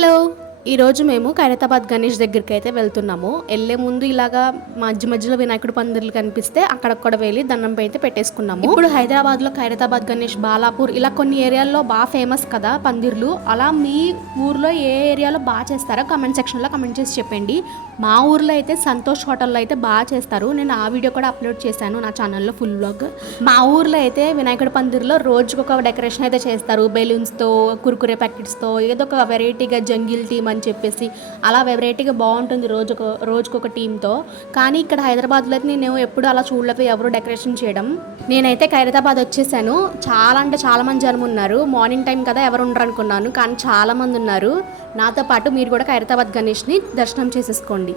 Hello, ఈరోజు మేము ఖైరతాబాద్ గణేష్ దగ్గరికి అయితే వెళ్తున్నాము. వెళ్ళే ముందు ఇలాగా మధ్యలో వినాయకుడు పందిర్లు కనిపిస్తే అక్కడక్కడ వెళ్ళి దండం అయితే పెట్టేసుకున్నాము. ఇప్పుడు హైదరాబాద్లో ఖైరతాబాద్ గణేష్, బాలాపూర్ ఇలా కొన్ని ఏరియాల్లో బాగా ఫేమస్ కదా పందిర్లు. అలా మీ ఊర్లో ఏ ఏరియాలో బాగా చేస్తారో కమెంట్ సెక్షన్లో కమెంట్ చేసి చెప్పండి. మా ఊర్లో అయితే సంతోష్ హోటల్లో అయితే బాగా చేస్తారు. నేను ఆ వీడియో కూడా అప్లోడ్ చేశాను నా ఛానల్లో, ఫుల్ వ్లాగ్. మా ఊర్లో అయితే వినాయకుడి పందిర్లో రోజుకొక డెకరేషన్ అయితే చేస్తారు. బెలూన్స్తో, కుర్కురే ప్యాకెట్స్తో, ఏదో ఒక వెరైటీగా జంగిల్ టీమ్ అని చెప్పేసి అలా వెరైటీగా బాగుంటుంది రోజుకొక టీంతో. కానీ ఇక్కడ హైదరాబాద్లో అయితే నేను ఎప్పుడు అలా చూడలేదు ఎవరు డెకరేషన్ చేయడం. నేనైతే ఖైరతాబాద్ వచ్చేసాను. చాలా మంది జనం ఉన్నారు. మార్నింగ్ టైం కదా ఎవరు ఉండరు అనుకున్నాను, కానీ చాలా మంది ఉన్నారు. నాతో పాటు మీరు కూడా ఖైరతాబాద్ గణేష్ని దర్శనం చేసేసుకోండి.